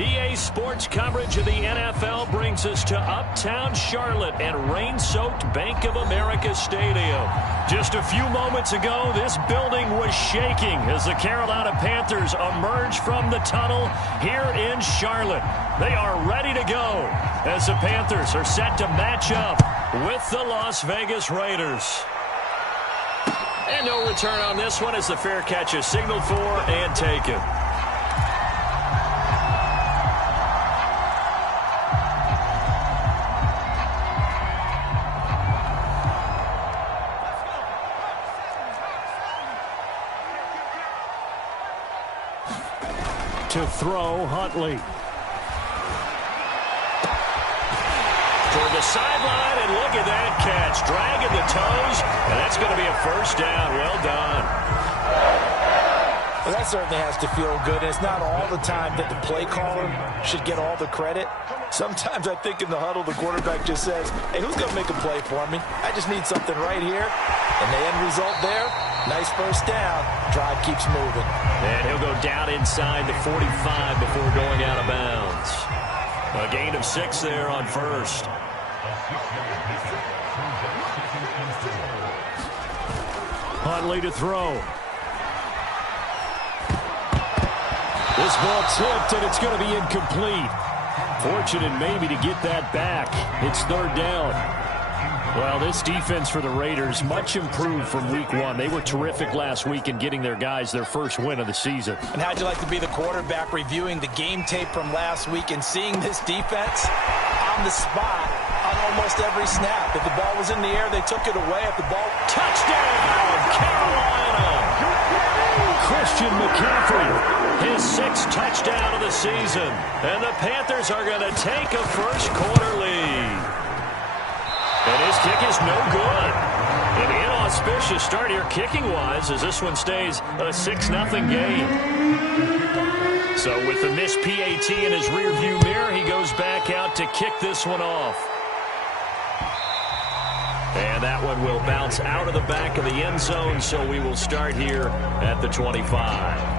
EA Sports coverage of the NFL brings us to Uptown Charlotte and rain-soaked Bank of America Stadium. Just a few moments ago, this building was shaking as the Carolina Panthers emerged from the tunnel here in Charlotte. They are ready to go as the Panthers are set to match up with the Las Vegas Raiders. And no return on this one as the fair catch is signaled for and taken. To throw, Huntley. Toward the sideline, and look at that catch. Dragging the toes, and that's going to be a first down. Well done. Well, that certainly has to feel good. It's not all the time that the play caller should get all the credit. Sometimes I think in the huddle, the quarterback just says, hey, who's going to make a play for me? I just need something right here. And the end result there, nice first down. Drive keeps moving. And he'll go down inside the 45 before going out of bounds. A gain of 6 there on first. Huntley to throw. This ball tipped, and it's going to be incomplete. Fortunate maybe to get that back. It's third down. Well, this defense for the Raiders, much improved from week 1. They were terrific last week in getting their guys their first win of the season. And how'd you like to be the quarterback reviewing the game tape from last week and seeing this defense on the spot on almost every snap? If the ball was in the air, they took it away. If the ball... Touchdown, Carolina! Christian McCaffrey, his 6th touchdown of the season. And the Panthers are going to take a first-quarter lead. And his kick is no good. An inauspicious start here kicking-wise as this one stays a 6-0 game. So with the missed PAT in his rearview mirror, he goes back out to kick this one off. And that one will bounce out of the back of the end zone, so we will start here at the 25.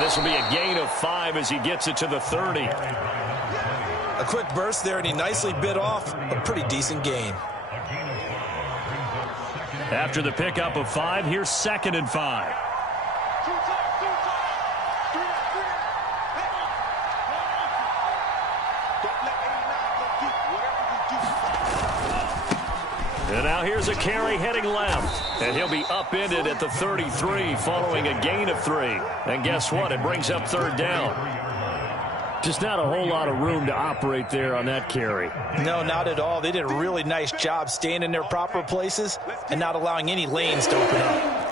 This will be a gain of 5 as he gets it to the 30. A quick burst there, and he nicely bit off a pretty decent gain. After the pickup of 5, here's 2nd and 5. And now here's a carry heading left. And he'll be upended at the 33 following a gain of 3. And guess what? It brings up third down. Just not a whole lot of room to operate there on that carry. No, not at all. They did a really nice job staying in their proper places and not allowing any lanes to open up.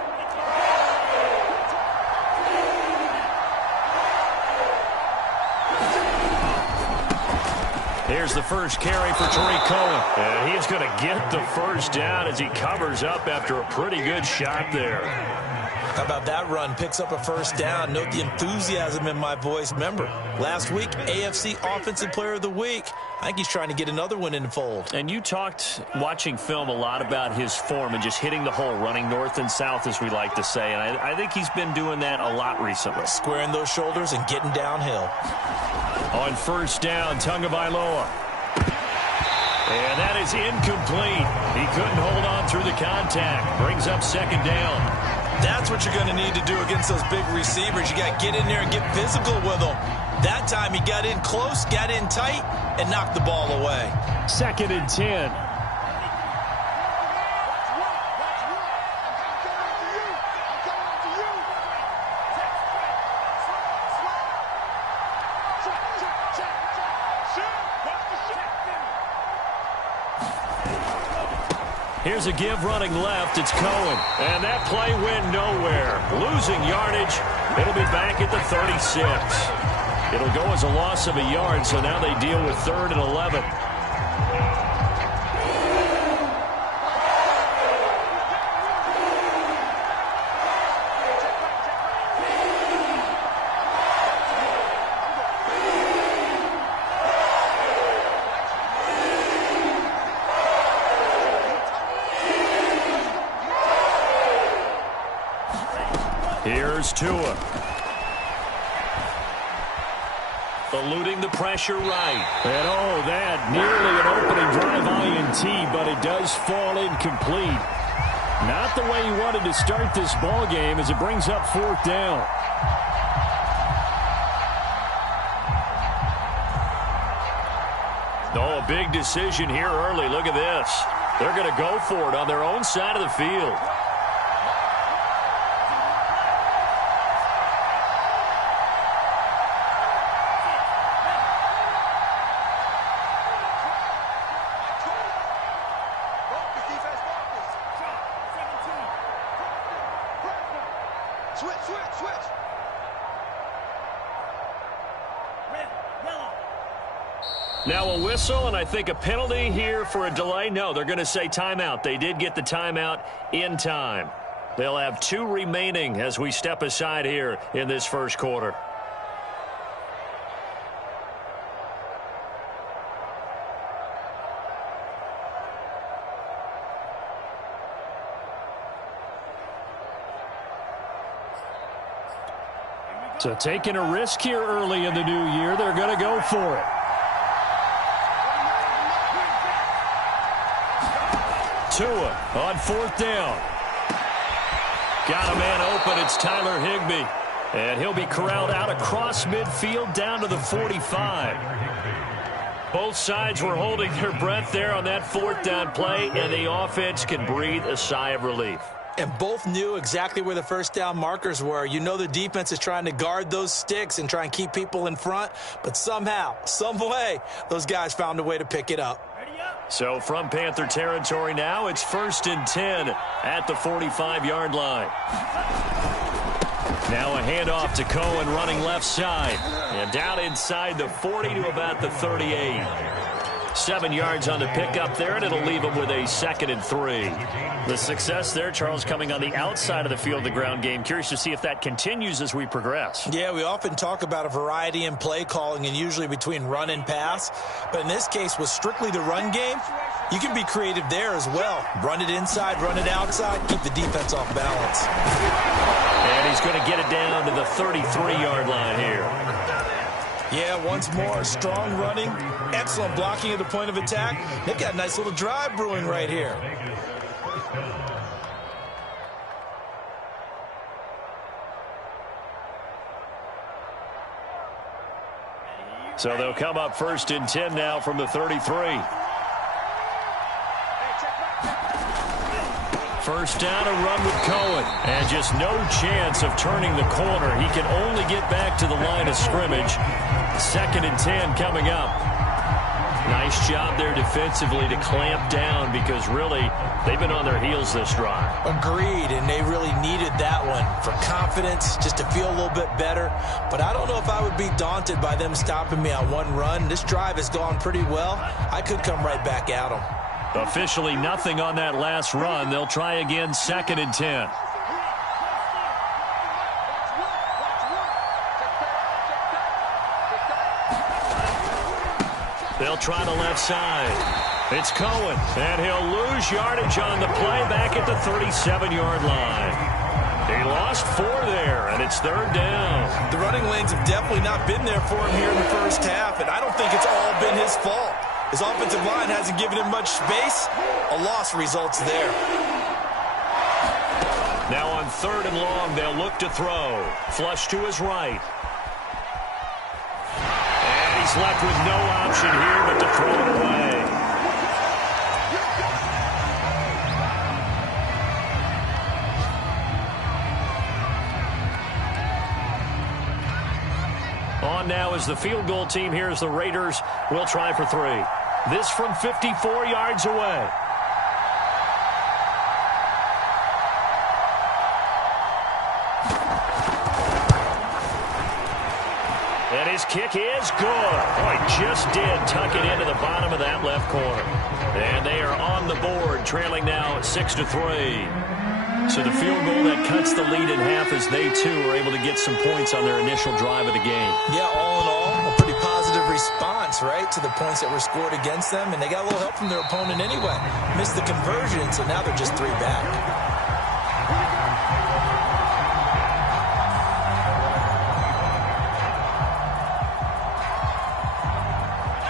Here's the first carry for Tariq Cohen. And he's going to get the first down as he covers up after a pretty good shot there. How about that run? Picks up a first down. Note the enthusiasm in my voice. Remember, last week, AFC Offensive Player of the Week. I think he's trying to get another one in the fold. And you talked, watching film, a lot about his form and just hitting the hole, running north and south, as we like to say. And I think he's been doing that a lot recently. Squaring those shoulders and getting downhill. On first down, Tagovailoa. And that is incomplete. He couldn't hold on through the contact. Brings up 2nd down. That's what you're going to need to do against those big receivers. You got to get in there and get physical with them. That time he got in close, got in tight, and knocked the ball away. 2nd and 10. Here's a give running left. It's Cohen. And that play went nowhere. Losing yardage. It'll be back at the 36. It'll go as a loss of a yard, so now they deal with 3rd and 11. Here's Tua. Eluding the pressure right. And that nearly an opening drive INT, but it does fall incomplete. Not the way he wanted to start this ball game as it brings up 4th down. A big decision here early. Look at this. They're going to go for it on their own side of the field. Now a whistle, and I think a penalty here for a delay. No, they're going to say timeout. They did get the timeout in time. They'll have 2 remaining as we step aside here in this first quarter. So taking a risk here early in the new year, they're going to go for it. Tua on 4th down. Got a man open. It's Tyler Higbee. And he'll be corralled out across midfield down to the 45. Both sides were holding their breath there on that 4th down play, and the offense can breathe a sigh of relief. And both knew exactly where the first down markers were. You know the defense is trying to guard those sticks and try and keep people in front, but somehow, some way, those guys found a way to pick it up. So from Panther territory now, it's 1st and 10 at the 45-yard line. Now a handoff to Cohen running left side. And down inside the 40 to about the 38. 7 yards on the pickup there, and it'll leave them with a 2nd and 3. The success there, Charles, coming on the outside of the field, the ground game. Curious to see if that continues as we progress. Yeah, we often talk about a variety in play calling and usually between run and pass. But in this case, with strictly the run game, you can be creative there as well. Run it inside, run it outside, keep the defense off balance. And he's going to get it down to the 33-yard line here. Yeah, once more, strong running, excellent blocking at the point of attack. They've got a nice little drive brewing right here. So they'll come up 1st and 10 now from the 33. First down, a run with Cohen. And just no chance of turning the corner. He can only get back to the line of scrimmage. 2nd and 10 coming up. Nice job there defensively to clamp down because really they've been on their heels this drive. Agreed, and they really needed that one for confidence, just to feel a little bit better. But I don't know if I would be daunted by them stopping me on one run. This drive has gone pretty well. I could come right back at them. Officially nothing on that last run. They'll try again, 2nd and 10. They'll try the left side. It's Cohen, and he'll lose yardage on the play back at the 37-yard line. He lost 4 there, and it's 3rd down. The running lanes have definitely not been there for him here in the first half, and I don't think it's all been his fault. His offensive line hasn't given him much space. A loss results there. Now on 3rd and long, they'll look to throw. Flush to his right. And he's left with no option here but to throw it away. On now is the field goal team. Here's the Raiders. We'll try for 3. This from 54 yards away. And his kick is good. Oh, he just did tuck it into the bottom of that left corner. And they are on the board, trailing now 6-3. So the field goal that cuts the lead in half as they, too, are able to get some points on their initial drive of the game. Yeah, all in all, a pretty positive response, right, to the points that were scored against them. And they got a little help from their opponent anyway. Missed the conversion, so now they're just 3 back.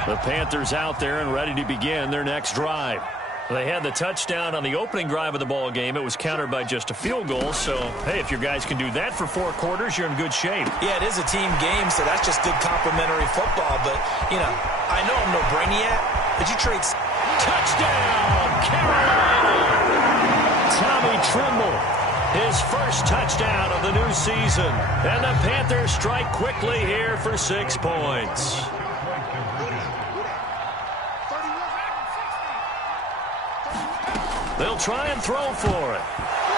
The Panthers out there and ready to begin their next drive. They had the touchdown on the opening drive of the ball game. It was countered by just a field goal. So, hey, if your guys can do that for 4 quarters, you're in good shape. Yeah, it is a team game, so that's just good complimentary football. But, you know, I know I'm no brainiac, but you trade... Touchdown, Carolina! Tommy Tremble, his first touchdown of the new season. And the Panthers strike quickly here for 6 points. They'll try and throw for it.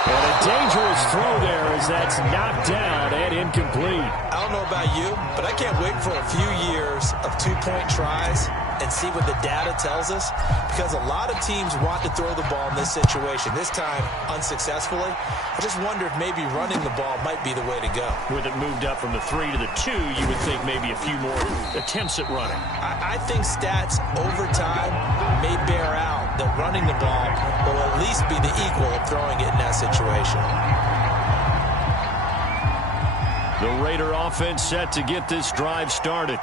And a dangerous throw there as that's knocked down and incomplete. I don't know about you, but I can't wait for a few years of 2-point tries and see what the data tells us, because a lot of teams want to throw the ball in this situation, this time unsuccessfully. I just wonder if maybe running the ball might be the way to go. With it moved up from the 3 to the 2, you would think maybe a few more attempts at running. I think stats over time may bear out that running the ball will at least be the equal of throwing it in that situation. The Raider offense set to get this drive started.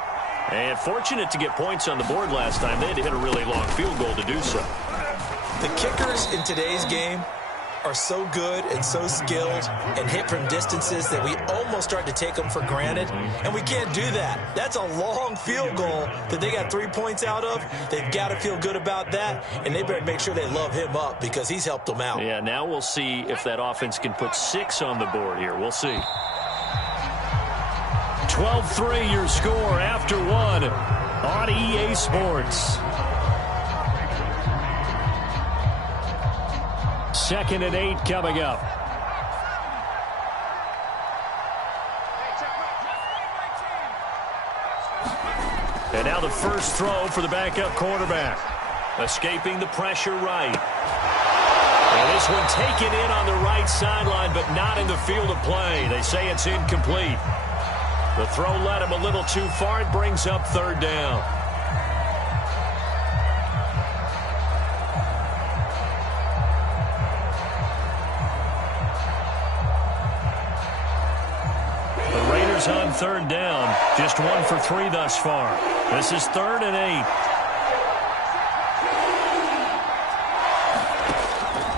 And fortunate to get points on the board last time. They had to hit a really long field goal to do so. The kickers in today's game are so good and so skilled and hit from distances that we almost start to take them for granted, and we can't do that. That's a long field goal that they got 3 points out of. They've got to feel good about that, and they better make sure they love him up because he's helped them out. Yeah, now we'll see if that offense can put 6 on the board here. We'll see. 12-3 your score after 1 on EA Sports. 2nd and 8 coming up. And now the first throw for the backup quarterback. Escaping the pressure right. And this one taken in on the right sideline, but not in the field of play. They say it's incomplete. The throw led him a little too far. It brings up 3rd down. The Raiders on 3rd down. Just 1 for 3 thus far. This is 3rd and 8.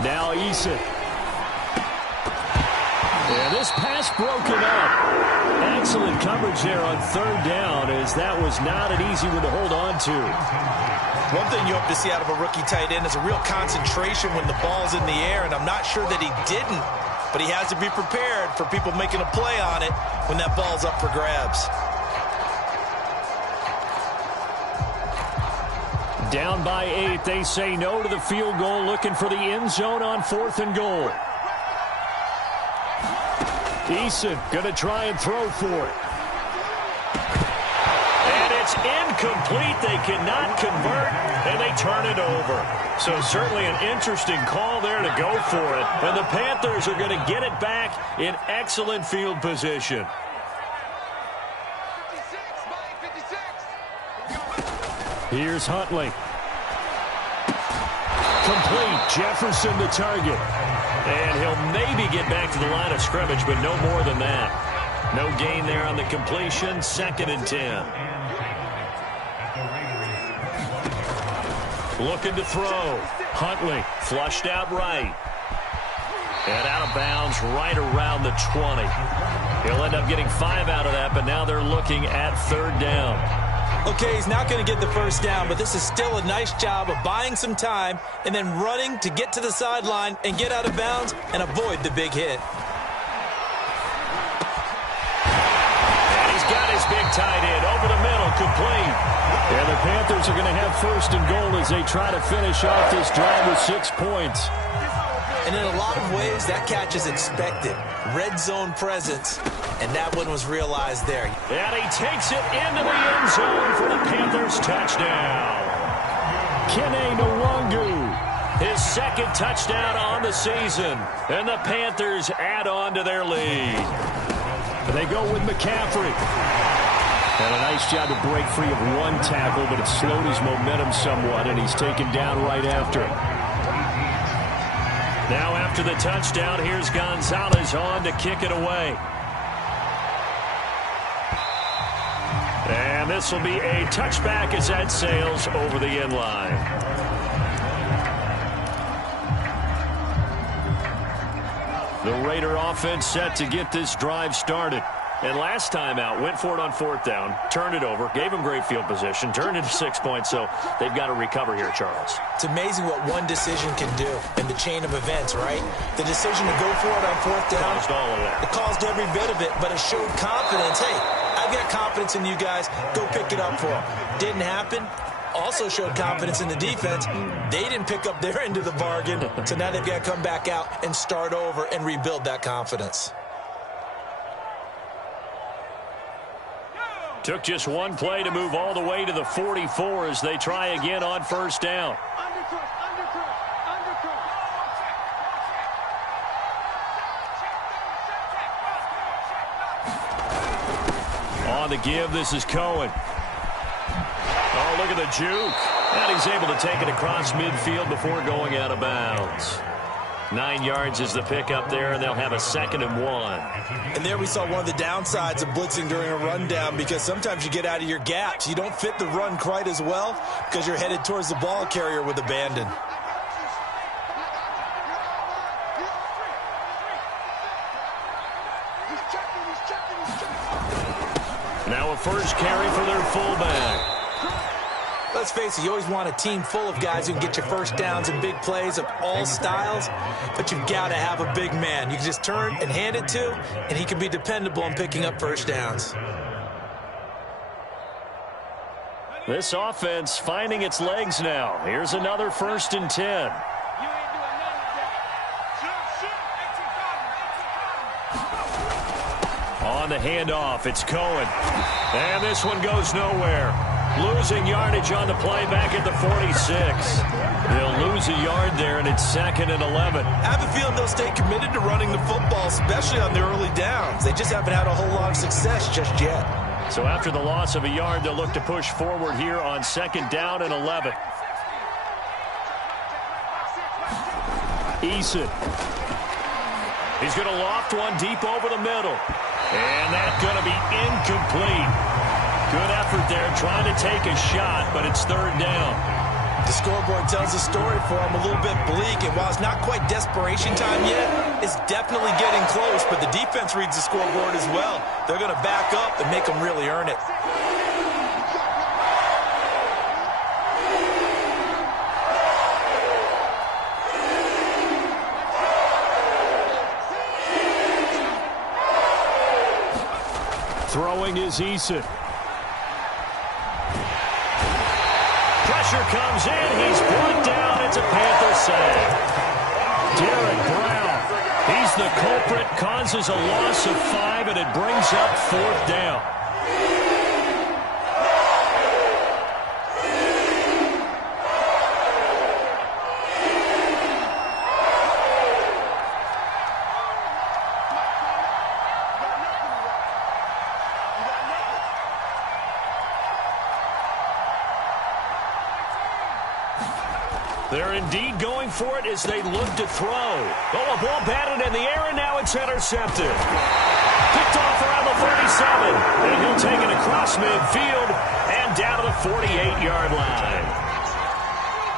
Now Eason. And this pass broken up. Excellent coverage there on 3rd down, as that was not an easy one to hold on to. One thing you hope to see out of a rookie tight end is a real concentration when the ball's in the air, and I'm not sure that he didn't, but he has to be prepared for people making a play on it when that ball's up for grabs. Down by 8, they say no to the field goal, looking for the end zone on 4th and goal. Eason going to try and throw for it. And it's incomplete. They cannot convert, and they turn it over. So certainly an interesting call there to go for it. And the Panthers are going to get it back in excellent field position. Here's Huntley. Complete. Jefferson the target. And he'll maybe get back to the line of scrimmage, but no more than that. No gain there on the completion. 2nd and 10. Looking to throw. Huntley flushed out right. And out of bounds right around the 20. He'll end up getting 5 out of that, but now they're looking at 3rd down. Okay, he's not going to get the first down, but this is still a nice job of buying some time and then running to get to the sideline and get out of bounds and avoid the big hit. And he's got his big tight end over the middle, complete. And the Panthers are going to have 1st and goal as they try to finish off this drive with 6 points. And in a lot of ways, that catch is expected. Red zone presence, and that one was realized there. And he takes it into the end zone for the Panthers touchdown. Kene Nwangu. His 2nd touchdown on the season. And the Panthers add on to their lead. They go with McCaffrey. And a nice job to break free of 1 tackle, but it slowed his momentum somewhat, and he's taken down right after it. Now after the touchdown, here's Gonzalez on to kick it away. And And this will be a touchback as that sails over the end line. The Raider offense set to get this drive started. And last time out, went for it on 4th down, turned it over, gave them great field position, turned it to 6 points, so they've got to recover here, Charles. It's amazing what one decision can do in the chain of events, right? The decision to go for it on 4th down. Caused all of that. It caused every bit of it, but it showed confidence. Hey, I've got confidence in you guys. Go pick it up for them. Didn't happen. Also showed confidence in the defense. They didn't pick up their end of the bargain, so now they've got to come back out and start over and rebuild that confidence. Took just one play to move all the way to the 44 as they try again on 1st down. On the give, this is Cohen. Oh, look at the juke. And he's able to take it across midfield before going out of bounds. 9 yards is the pickup there, and they'll have a 2nd and 1. And there we saw one of the downsides of blitzing during a rundown, because sometimes you get out of your gaps. You don't fit the run quite as well because you're headed towards the ball carrier with abandon. Now a first carry for their fullback. Let's face it, you always want a team full of guys who can get you first downs and big plays of all styles, but you've got to have a big man you can just turn and hand it to, and he can be dependable in picking up first downs. This offense finding its legs now. Here's another 1st and 10. On the handoff, it's Cohen. And this one goes nowhere. Losing yardage on the play back at the 46. They'll lose a yard there, and it's 2nd and 11. I have a feeling they'll stay committed to running the football, especially on the early downs. They just haven't had a whole lot of success just yet. So after the loss of a yard, they'll look to push forward here on 2nd down and 11. Eason. He's going to loft one deep over the middle. And that's going to be incomplete. Good effort there, trying to take a shot, but it's 3rd down. The scoreboard tells a story for him, a little bit bleak, and while it's not quite desperation time yet, it's definitely getting close, but the defense reads the scoreboard as well. They're going to back up and make them really earn it. Throwing is Eason. Pressure comes in. He's brought down. It's a Panther save. Derek Brown. He's the culprit. Causes a loss of 5, and it brings up 4th down. They're indeed going for it as they look to throw. Oh, a ball batted in the air, and now it's intercepted. Picked off around the 37, and he'll take it across midfield and down to the 48-yard line.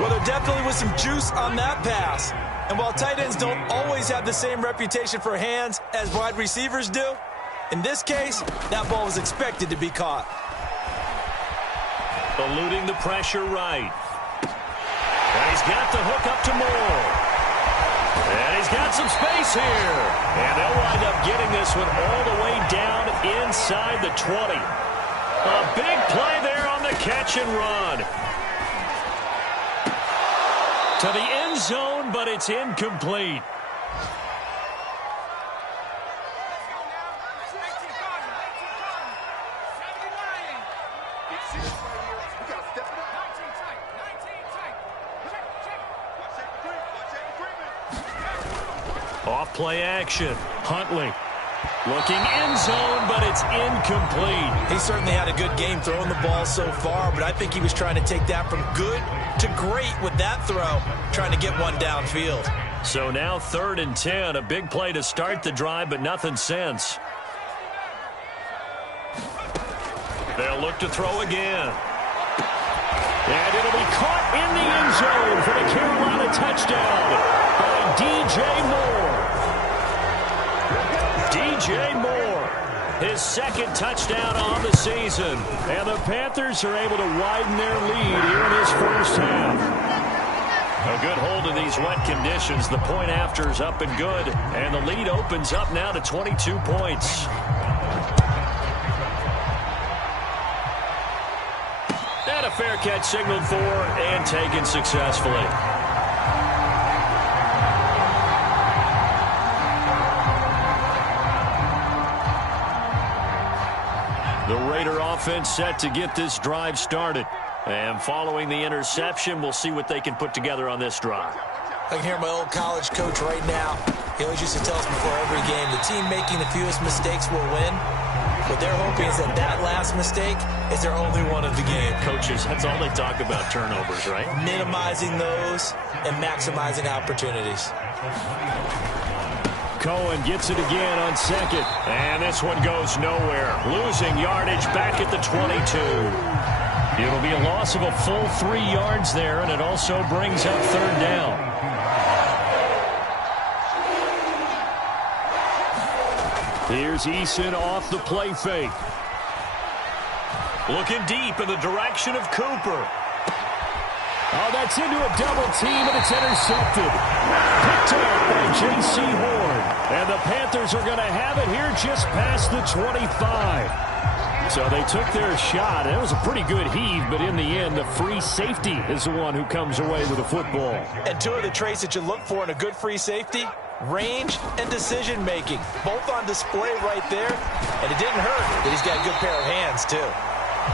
Well, there definitely was some juice on that pass. And while tight ends don't always have the same reputation for hands as wide receivers do, in this case, that ball was expected to be caught. Eluding the pressure right. And he's got the hook up to Moore. And he's got some space here. And they'll wind up getting this one all the way down inside the 20. A big play there on the catch and run. To the end zone, but it's incomplete. Off play action. Huntley looking end zone, but it's incomplete. He certainly had a good game throwing the ball so far, but I think he was trying to take that from good to great with that throw, trying to get one downfield. So now 3rd and 10, a big play to start the drive, but nothing since. They'll look to throw again. And it'll be caught in the end zone for the Carolina touchdown by DJ Moore. DJ Moore, his second touchdown on the season. And the Panthers are able to widen their lead here in this first half. A good hold of these wet conditions. The point after is up and good. And the lead opens up now to 22 points. And a fair catch signaled for and taken successfully. The Raider offense set to get this drive started. And following the interception, we'll see what they can put together on this drive. I can hear my old college coach right now. He always used to tell us before every game, the team making the fewest mistakes will win. What they're hoping is that that last mistake is their only one of the game. Coaches, that's all they talk about, turnovers, right? Minimizing those and maximizing opportunities. Cohen gets it again on second. And this one goes nowhere. Losing yardage back at the 22. It'll be a loss of a full 3 yards there, and it also brings up third down. Here's Eason off the play fake. Looking deep in the direction of Cooper. Oh, that's into a double team, and it's intercepted. Picked up by J.C. Horn. And the Panthers are going to have it here just past the 25. So they took their shot. It was a pretty good heave, but in the end, the free safety is the one who comes away with the football. And two of the traits that you look for in a good free safety, range and decision-making. Both on display right there. And it didn't hurt that he's got a good pair of hands, too.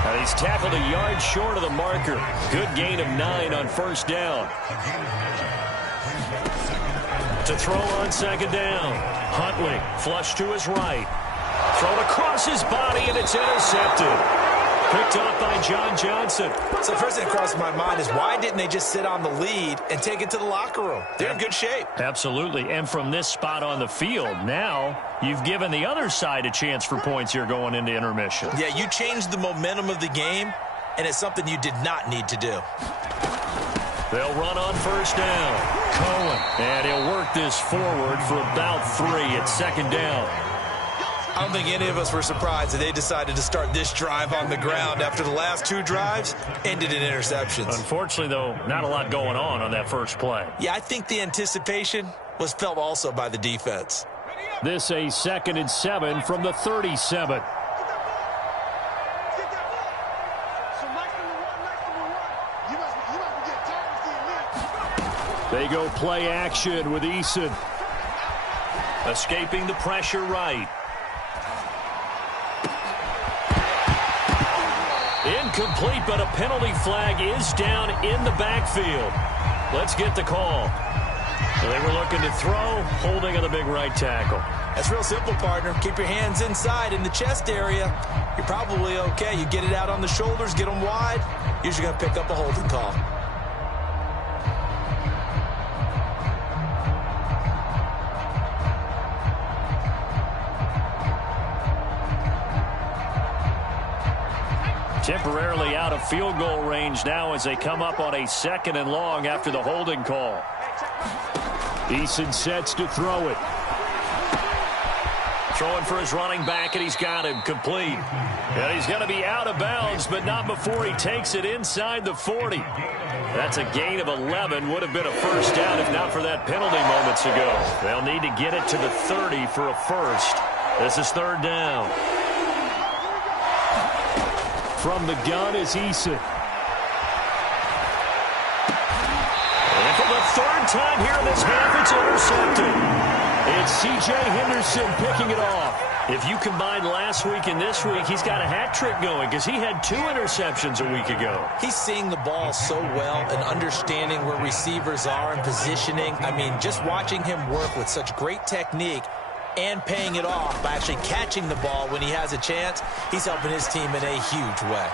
And he's tackled a yard short of the marker. Good gain of 9 on first down. To throw on second down. Huntley, flush to his right. Thrown across his body, and it's intercepted. Picked up by John Johnson. So the first thing that crossed my mind is why didn't they just sit on the lead and take it to the locker room? They're in good shape. Absolutely. And from this spot on the field, now you've given the other side a chance for points here going into intermission. Yeah, you changed the momentum of the game, and it's something you did not need to do. They'll run on first down. Cohen. And he'll work this forward for about 3 at second down. I don't think any of us were surprised that they decided to start this drive on the ground after the last 2 drives ended in interceptions. Unfortunately, though, not a lot going on that first play. Yeah, I think the anticipation was felt also by the defense. This a 2nd and 7 from the 37. They go play action with Eason. Escaping the pressure right. Incomplete, but a penalty flag is down in the backfield. Let's get the call. So they were looking to throw, holding on the big right tackle. That's real simple, partner. Keep your hands inside in the chest area. You're probably okay. You get it out on the shoulders, get them wide. Usually going to pick up a holding call. Temporarily out of field goal range now as they come up on a 2nd and long after the holding call. Eason sets to throw it. Throwing for his running back, and he's got him complete. And he's going to be out of bounds, but not before he takes it inside the 40. That's a gain of 11. Would have been a first down if not for that penalty moments ago. They'll need to get it to the 30 for a first. This is third down. From the gun is Eason. And for the 3rd time here in this half, it's intercepted. It's C.J. Henderson picking it off. If you combine last week and this week, he's got a hat trick going because he had 2 interceptions a week ago. He's seeing the ball so well and understanding where receivers are and positioning. I mean, just watching him work with such great technique and paying it off by actually catching the ball when he has a chance, he's helping his team in a huge way.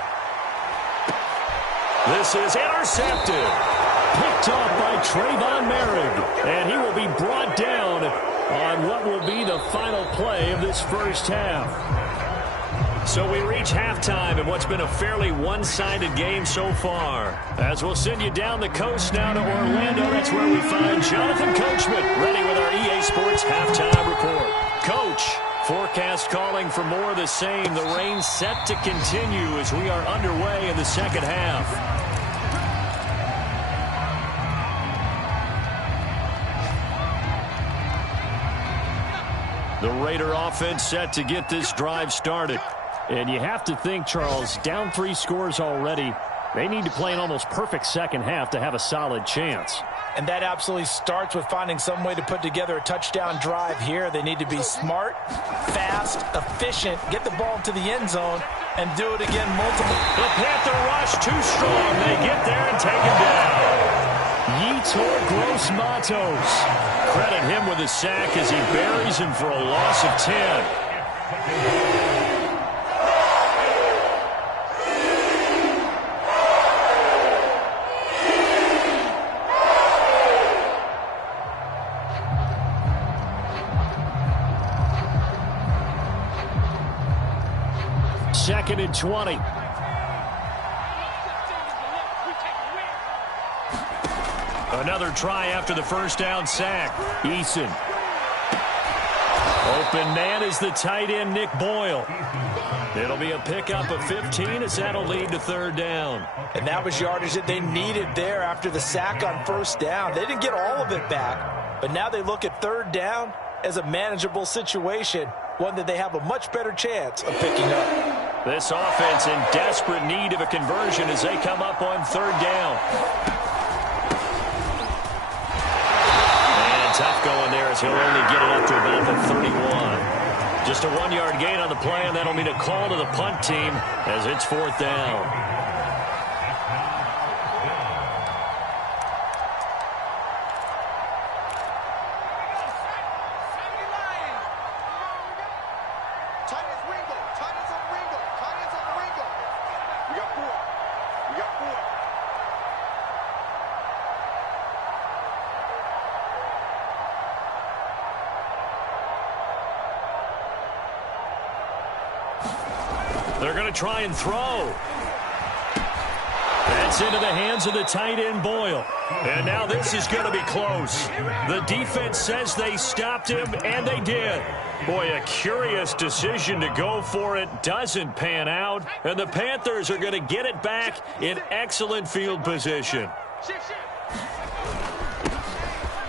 This is intercepted. Picked off by Trayvon Merrick. And he will be brought down on what will be the final play of this first half. So we reach halftime in what's been a fairly one-sided game so far. As we'll send you down the coast now to Orlando, that's where we find Jonathan Coachman, ready with our EA Sports halftime report. Coach, forecast calling for more of the same. The rain set to continue as we are underway in the second half. The Raider offense set to get this drive started. And you have to think, Charles, down 3 scores already. They need to play an almost perfect second half to have a solid chance. And that absolutely starts with finding some way to put together a touchdown drive here. They need to be smart, fast, efficient, get the ball to the end zone, and do it again multiple. The Panther rush too strong. They get there and take him down. Yetur Gross-Matos. Credit him with a sack as he buries him for a loss of 10. Second and 20. Another try after the first down sack. Eason. Open man is the tight end, Nick Boyle. It'll be a pickup of 15 as that'll lead to third down. And that was yardage that they needed there after the sack on first down. They didn't get all of it back, but now they look at third down as a manageable situation, one that they have a much better chance of picking up. This offense in desperate need of a conversion as they come up on third down. And tough going there as he'll only get it up to about the 31. Just a 1-yard gain on the play, and that'll mean a call to the punt team as it's fourth down. They're going to try and throw. That's into the hands of the tight end, Boyle. And now this is going to be close. The defense says they stopped him, and they did. Boy, a curious decision to go for it. Doesn't pan out. And the Panthers are going to get it back in excellent field position.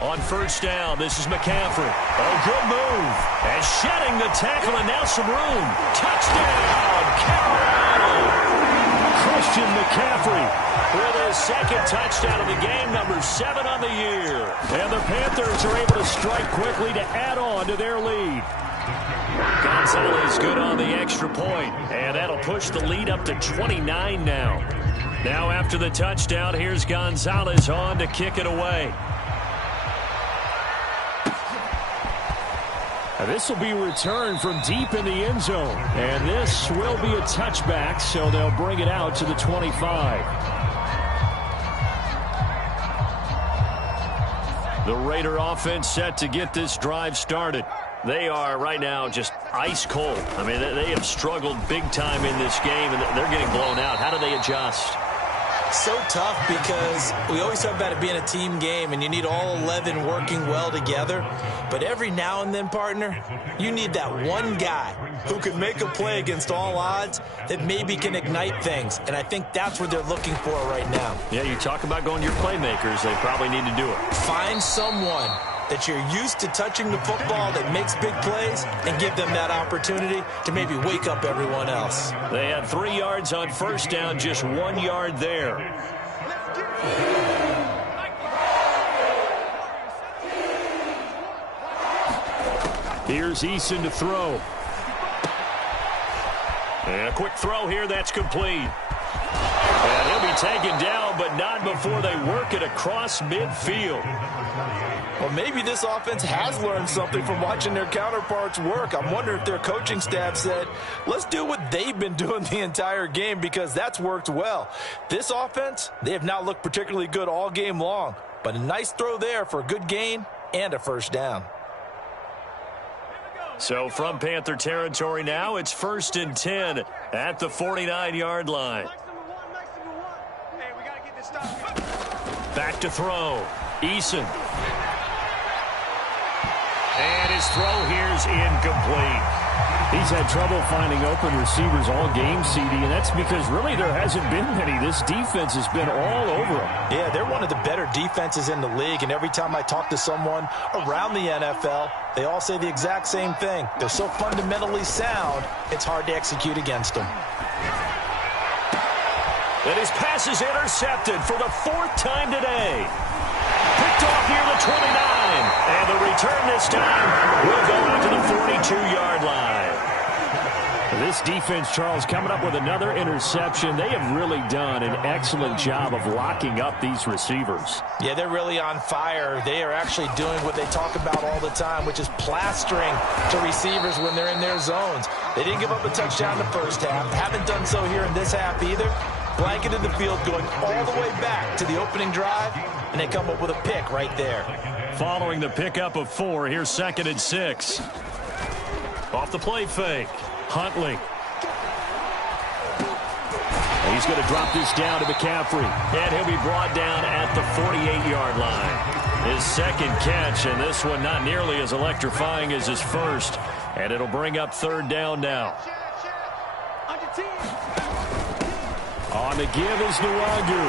On first down, this is McCaffrey. Oh, good move. And shedding the tackle, and now some room. Touchdown, Carolina. Christian McCaffrey with his second touchdown of the game, number 7 on the year. And the Panthers are able to strike quickly to add on to their lead. Gonzalez good on the extra point, and that'll push the lead up to 29 now. Now after the touchdown, here's Gonzalez on to kick it away. This will be returned from deep in the end zone. And this will be a touchback, so they'll bring it out to the 25. The Raider offense set to get this drive started. They are right now just ice cold. I mean, they have struggled big time in this game, and they're getting blown out. How do they adjust? So tough because we always talk about it being a team game and you need all 11 working well together. But every now and then, partner, you need that one guy who can make a play against all odds that maybe can ignite things. And I think that's what they're looking for right now. Yeah, you talk about going to your playmakers. They probably need to do it. Find someone that you're used to touching the football that makes big plays and give them that opportunity to maybe wake up everyone else. They had 3 yards on first down, just 1 yard there. Here's Eason to throw. And a quick throw here, that's complete. And he'll be taken down, but not before they work it across midfield. Well, maybe this offense has learned something from watching their counterparts work. I'm wondering if their coaching staff said, let's do what they've been doing the entire game because that's worked well. This offense, they have not looked particularly good all game long, but a nice throw there for a good gain and a first down. So from Panther territory now, it's 1st and 10 at the 49-yard line. Back to throw. Eason. And his throw here's incomplete. He's had trouble finding open receivers all game, CD, and that's because really there hasn't been many. This defense has been all over him. Yeah, they're one of the better defenses in the league, and every time I talk to someone around the NFL, they all say the exact same thing. They're so fundamentally sound, it's hard to execute against them. And his pass is intercepted for the 4th time today. Picked off near the 29. And the return this time will go out to the 42-yard line. This defense, Charles, coming up with another interception. They have really done an excellent job of locking up these receivers. Yeah, they're really on fire. They are actually doing what they talk about all the time, which is plastering to receivers when they're in their zones. They didn't give up a touchdown in the first half. Haven't done so here in this half either. Blanketed the field going all the way back to the opening drive, and they come up with a pick right there. Following the pickup of 4, here's 2nd and 6. Off the play fake. Huntley. He's going to drop this down to McCaffrey. And he'll be brought down at the 48-yard line. His 2nd catch, and this one not nearly as electrifying as his first. And it'll bring up 3rd down now. On the give is Nwangu.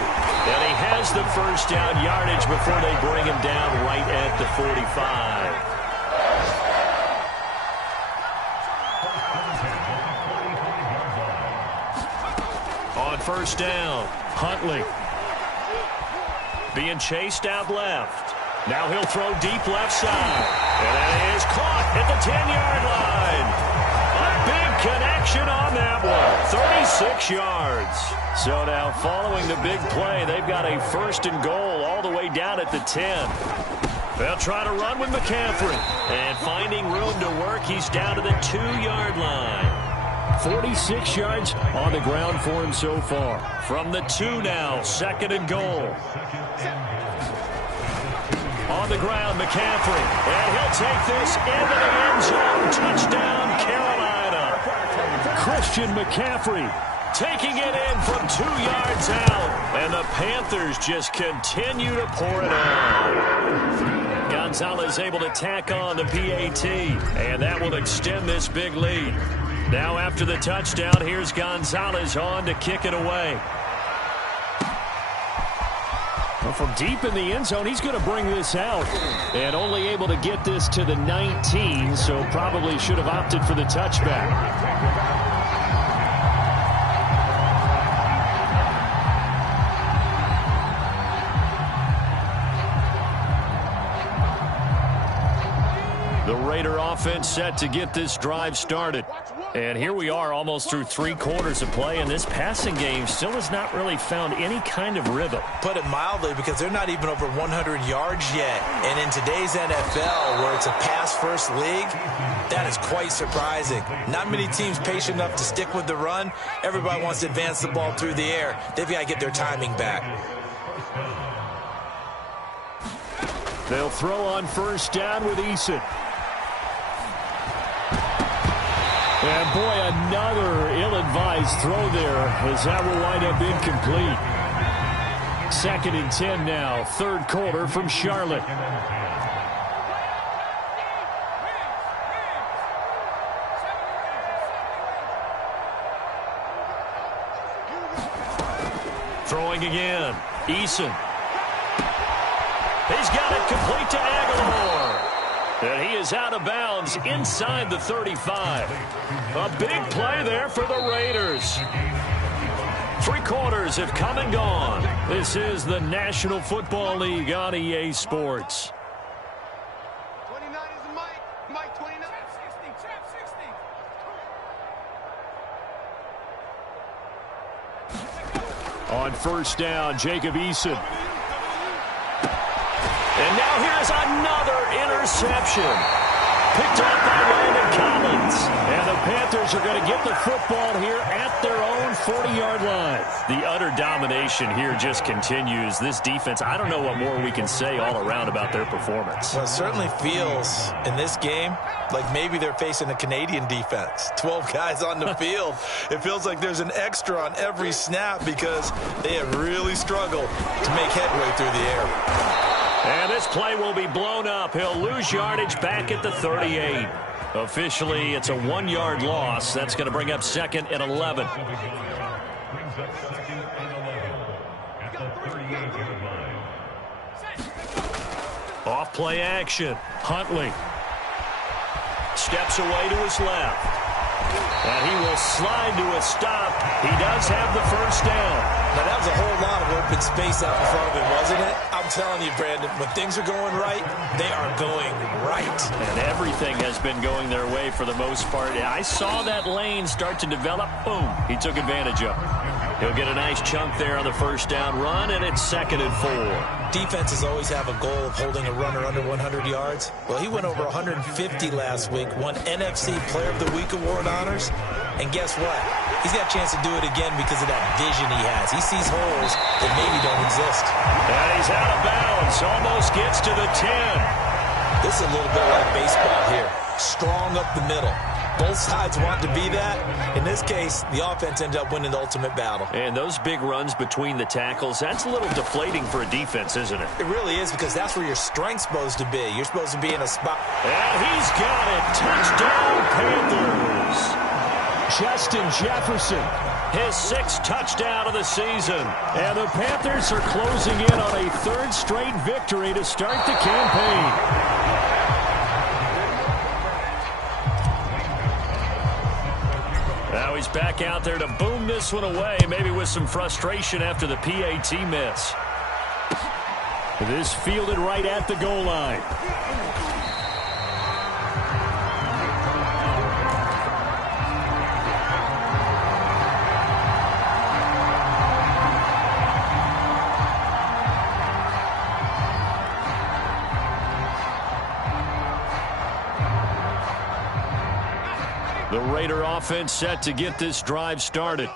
And he has the 1st down yardage before they bring him down right at the 45. On 1st down, Huntley. Being chased out left. Now he'll throw deep left side. And it is caught at the 10-yard line. A big connection on that one. 36 yards. So now following the big play, they've got a 1st and goal all the way down at the 10. They'll try to run with McCaffrey. And finding room to work, he's down to the 2-yard line. 46 yards on the ground for him so far. From the 2 now, 2nd and goal. On the ground, McCaffrey. And he'll take this into the end zone. Touchdown, Carolina. Christian McCaffrey taking it in from 2 yards out. And the Panthers just continue to pour it on. Gonzalez able to tack on the PAT. And that will extend this big lead. Now after the touchdown, here's Gonzalez on to kick it away. Well, from deep in the end zone, he's going to bring this out. And only able to get this to the 19, so probably should have opted for the touchback. The Raider offense set to get this drive started. And here we are almost through 3 quarters of play, and this passing game still has not really found any kind of rhythm. Put it mildly, because they're not even over 100 yards yet. And in today's NFL, where it's a pass-first league, that is quite surprising. Not many teams patient enough to stick with the run. Everybody wants to advance the ball through the air. They've got to get their timing back. They'll throw on 1st down with Eason. And, boy, another ill-advised throw there as that will wind up incomplete. 2nd and 10 now, 3rd quarter from Charlotte. Throwing again, Eason. He's got it complete to Aguilar. And he is out of bounds inside the 35. A big play there for the Raiders. 3 quarters have come and gone. This is the National Football League on EA Sports. 29 is the Mike 29. Trap 60. On 1st down, Jacob Eason. And now here's another interception. picked off by Landon Collins. And the Panthers are going to get the football here at their own 40-yard line. The utter domination here just continues. This defense, I don't know what more we can say all around about their performance. Well, it certainly feels in this game like maybe they're facing a Canadian defense. 12 guys on the field. It feels like there's an extra on every snap because they have really struggled to make headway through the air. And this play will be blown up. He'll lose yardage back at the 38. Officially, it's a 1-yard loss. That's going to bring up 2nd and 11. Off play action. Huntley steps away to his left. And he will slide to a stop. He does have the first down. Now, that was a whole lot of open space out in front of him, wasn't it? I'm telling you, Brandon, when things are going right, they are going right. And everything has been going their way for the most part. I saw that lane start to develop. Boom. He took advantage of it. He'll get a nice chunk there on the first down run, and it's 2nd and 4. Defenses always have a goal of holding a runner under 100 yards. Well, he went over 150 last week, won NFC Player of the Week award honors. And guess what? He's got a chance to do it again because of that vision he has. He sees holes that maybe don't exist. And he's out of bounds. Almost gets to the 10. This is a little bit like baseball here. Strong up the middle. Both sides want to be that. In this case, the offense ended up winning the ultimate battle. And those big runs between the tackles, that's a little deflating for a defense, isn't it? It really is, because that's where your strength's supposed to be. You're supposed to be in a spot. And he's got it. Touchdown, Panthers. Justin Jefferson. His 6th touchdown of the season. And the Panthers are closing in on a 3rd straight victory to start the campaign. Now he's back out there to boom this one away, maybe with some frustration after the PAT miss. This fielded right at the goal line. The Raider offense set to get this drive started.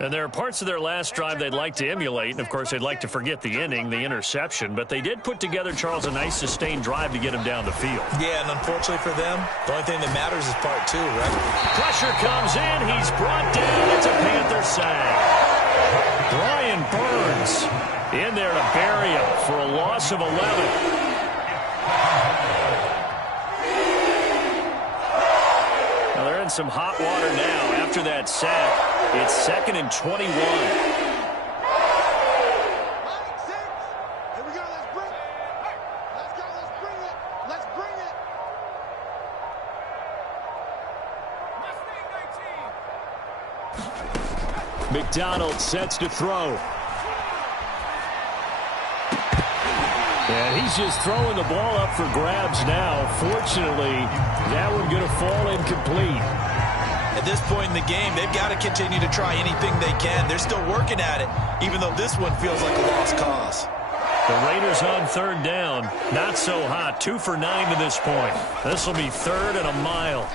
And there are parts of their last drive they'd like to emulate. And, of course, they'd like to forget the ending, the interception. But they did put together, Charles, a nice sustained drive to get him down the field. Yeah, and unfortunately for them, the only thing that matters is part 2, right? Pressure comes in. He's brought down. It's a Panther sack. Brian Burns in there to bury him for a loss of 11. Some hot water now after that sack. It's 2nd and 21. Here we go. Let's bring it. Let's go. Let's bring it. Let's bring it. McDonald sets to throw. And he's just throwing the ball up for grabs now. Fortunately, that one going to fall incomplete. At this point in the game, they've got to continue to try anything they can. They're still working at it, even though this one feels like a lost cause. The Raiders on 3rd down. Not so hot. 2 for 9 to this point. This will be 3rd and a mile.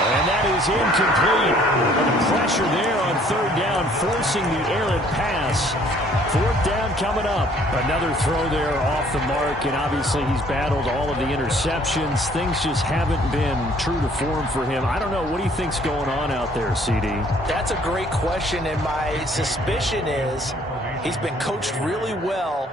And that is incomplete. And the pressure there on 3rd down, forcing the errant pass. 4th down coming up. Another throw there off the mark, and obviously he's battled all of the interceptions. Things just haven't been true to form for him. I don't know. What do you think's going on out there, CD? That's a great question, and my suspicion is he's been coached really well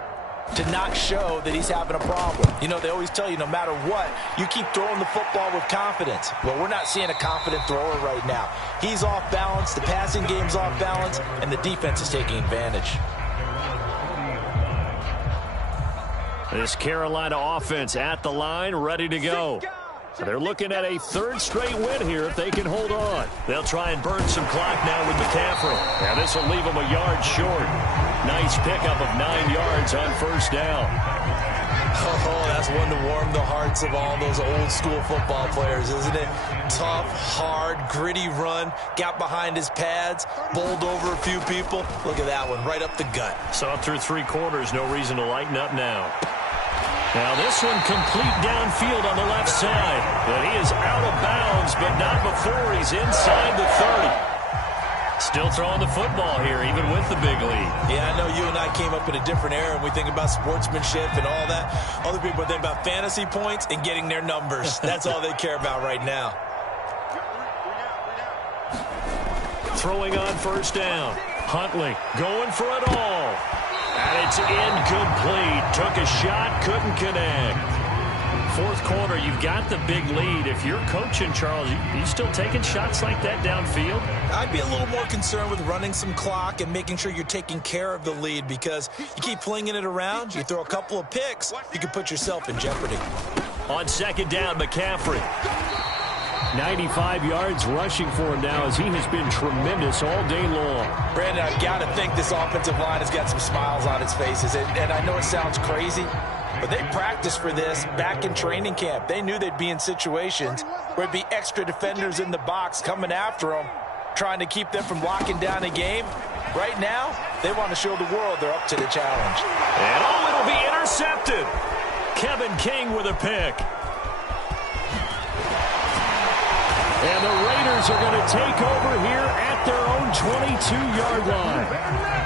to not show that he's having a problem. You know, they always tell you no matter what, you keep throwing the football with confidence. Well, we're not seeing a confident thrower right now. He's off balance, the passing game's off balance, and the defense is taking advantage. This Carolina offense at the line, ready to go. They're looking at a 3rd straight win here if they can hold on. They'll try and burn some clock now with McCaffrey. Now this will leave them a yard short. Nice pickup of 9 yards on 1st down. Oh, that's one to warm the hearts of all those old school football players, isn't it? Tough, hard, gritty run, got behind his pads, bowled over a few people. Look at that one, right up the gut. Saw through 3 quarters, no reason to lighten up now. Now this one complete downfield on the left side. But he is out of bounds, but not before he's inside the 30. Still throwing the football here, even with the big lead. Yeah, I know you and I came up in a different era, and we think about sportsmanship and all that. Other people think about fantasy points and getting their numbers. That's all they care about right now. Throwing on first down. Huntley going for it all. And it's incomplete. Took a shot, couldn't connect. Fourth quarter, you've got the big lead. If you're coaching, Charles, you still taking shots like that downfield? I'd be a little more concerned with running some clock and making sure you're taking care of the lead, because you keep flinging it around, you throw a couple of picks, you can put yourself in jeopardy. On second down, McCaffrey. 95 yards rushing for him now, as he has been tremendous all day long. Brandon, I've got to think this offensive line has got some smiles on its faces, and I know it sounds crazy, but they practiced for this back in training camp. They knew they'd be in situations where it'd be extra defenders in the box coming after them, trying to keep them from locking down a game. Right now, they want to show the world they're up to the challenge. And it'll be intercepted. Kevin King with a pick. And the Raiders are going to take over here at their own 22-yard line.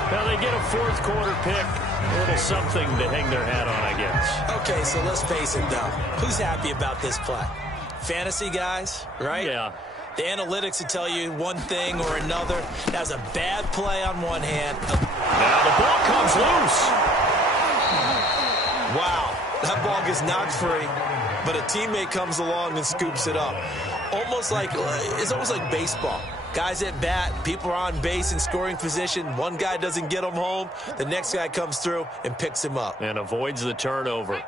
Now they get a fourth quarter pick. A little something to hang their hat on, I guess. Okay, so let's face it, though. Who's happy about this play? Fantasy guys, right? Yeah. The analytics will tell you one thing or another. That's a bad play on one hand. Now the ball comes loose. Wow, that ball gets knocked free, but a teammate comes along and scoops it up. It's almost like baseball. Guys at bat, people are on base in scoring position. One guy doesn't get him home. The next guy comes through and picks him up. And avoids the turnover.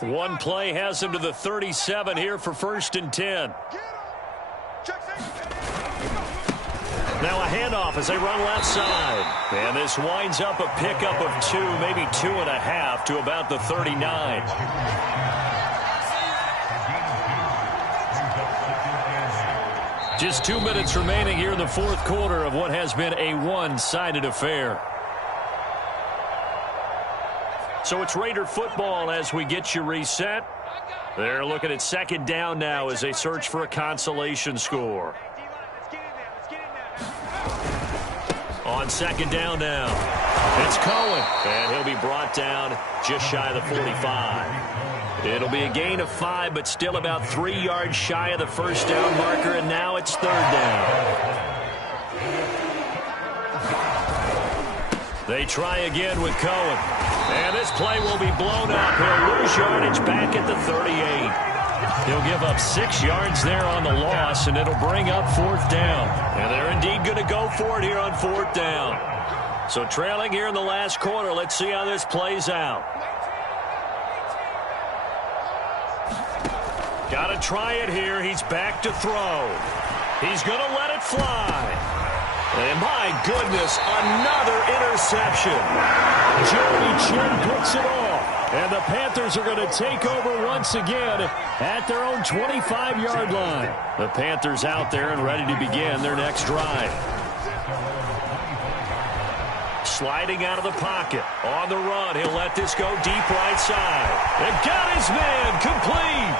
One play has him to the 37 here for 1st and 10. Now a handoff as they run left side. And this winds up a pickup of 2, maybe 2.5 to about the 39. Just 2 minutes remaining here in the fourth quarter of what has been a one-sided affair. So it's Raider football as we get you reset. They're looking at second down now as they search for a consolation score. On second down now, it's Cohen, and he'll be brought down just shy of the 45. It'll be a gain of 5, but still about 3 yards shy of the first down marker, and now it's third down. They try again with Cohen. And this play will be blown up. He'll lose yardage back at the 38. He'll give up 6 yards there on the loss, and it'll bring up fourth down. And they're indeed going to go for it here on fourth down. So trailing here in the last quarter, let's see how this plays out. Got to try it here. He's back to throw. He's going to let it fly. And my goodness, another interception. Jeremy Chin puts it off. And the Panthers are going to take over once again at their own 25-yard line. The Panthers out there and ready to begin their next drive. Sliding out of the pocket. On the run, he'll let this go deep right side. And got his man complete.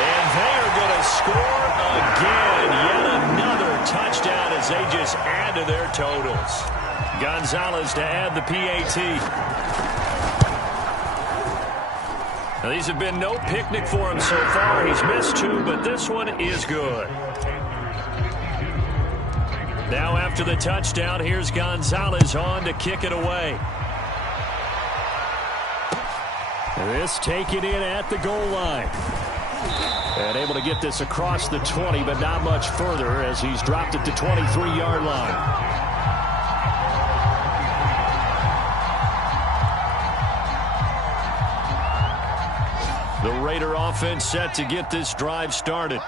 And they are going to score again. Yet another touchdown as they just add to their totals. Gonzalez to add the PAT. Now, these have been no picnic for him so far. He's missed 2, but this one is good. Now after the touchdown, here's Gonzalez on to kick it away. This taken in at the goal line. And able to get this across the 20, but not much further as he's dropped it to 23-yard line. The Raider offense set to get this drive started.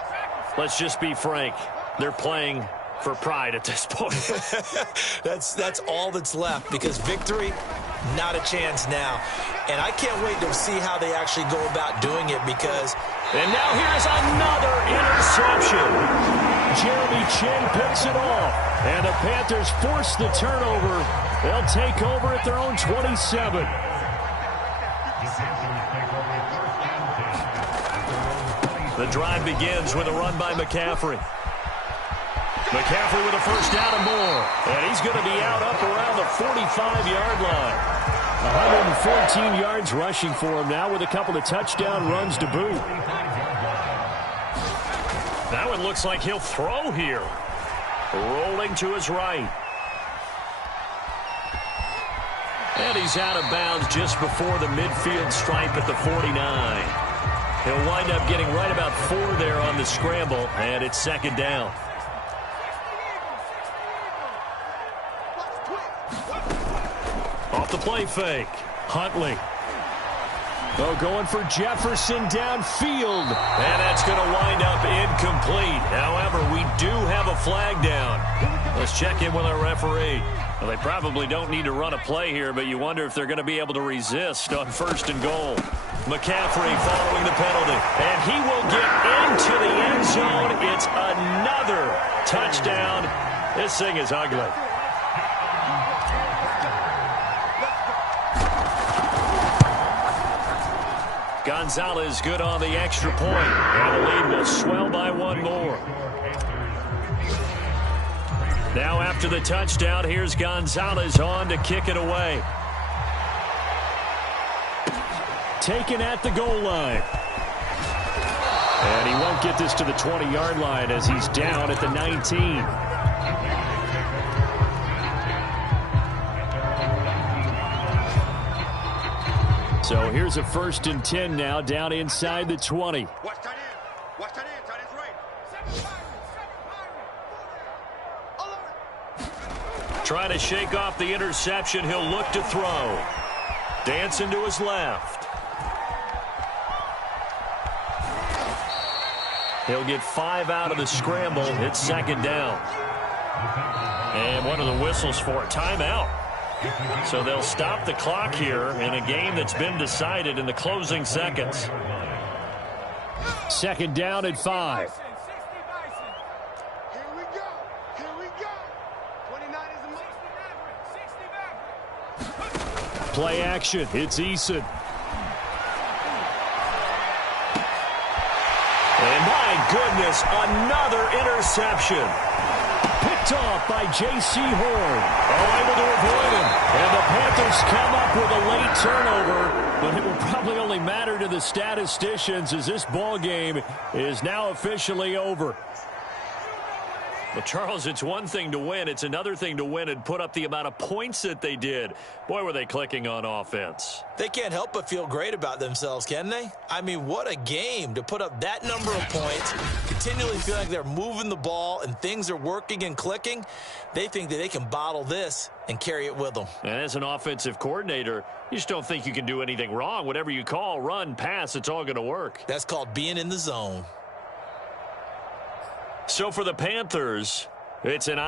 Let's just be frank. They're playing for pride at this point. That's all that's left, because victory Not a chance now. And I can't wait to see how they actually go about doing it because... And now here's another interception. Jeremy Chin picks it off. And the Panthers force the turnover. They'll take over at their own 27. The drive begins with a run by McCaffrey. McCaffrey with a first down and more. And he's going to be out up around the 45-yard line. 114 yards rushing for him now with a couple of touchdown runs to boot. Now it looks like he'll throw here. Rolling to his right. And he's out of bounds just before the midfield stripe at the 49. He'll wind up getting right about 4 there on the scramble, and it's second down. Off the play fake. Huntley. Oh, going for Jefferson downfield. And that's going to wind up incomplete. However, we do have a flag down. Let's check in with our referee. Well, they probably don't need to run a play here, but you wonder if they're going to be able to resist on first and goal. McCaffrey following the penalty. And he will get into the end zone. It's another touchdown. This thing is ugly. Gonzalez good on the extra point, and the lead will swell by 1 more. Now after the touchdown, here's Gonzalez on to kick it away. Taken at the goal line. And he won't get this to the 20-yard line as he's down at the 19. So here's a 1st and 10 now down inside the 20. Watch that in. Watch that in. Tight end's right. Trying to shake off the interception. He'll look to throw. Dancing to his left. He'll get 5 out of the scramble. It's second down. And one of the whistles for a timeout. So they'll stop the clock here in a game that's been decided in the closing seconds. Second down at 5. Here we go. Here we go. 29 is the most. Play action. It's Eason. And my goodness, another interception. Picked off by J.C. Horn. Able to avoid him. And the Panthers come up with a late turnover, but it will probably only matter to the statisticians as this ball game is now officially over. Well, Charles, it's one thing to win. It's another thing to win and put up the amount of points that they did. Boy, were they clicking on offense. They can't help but feel great about themselves, can they? I mean, what a game to put up that number of points, continually feel like they're moving the ball and things are working and clicking. They think that they can bottle this and carry it with them. And as an offensive coordinator, you just don't think you can do anything wrong. Whatever you call, run, pass, it's all going to work. That's called being in the zone. So for the Panthers, it's an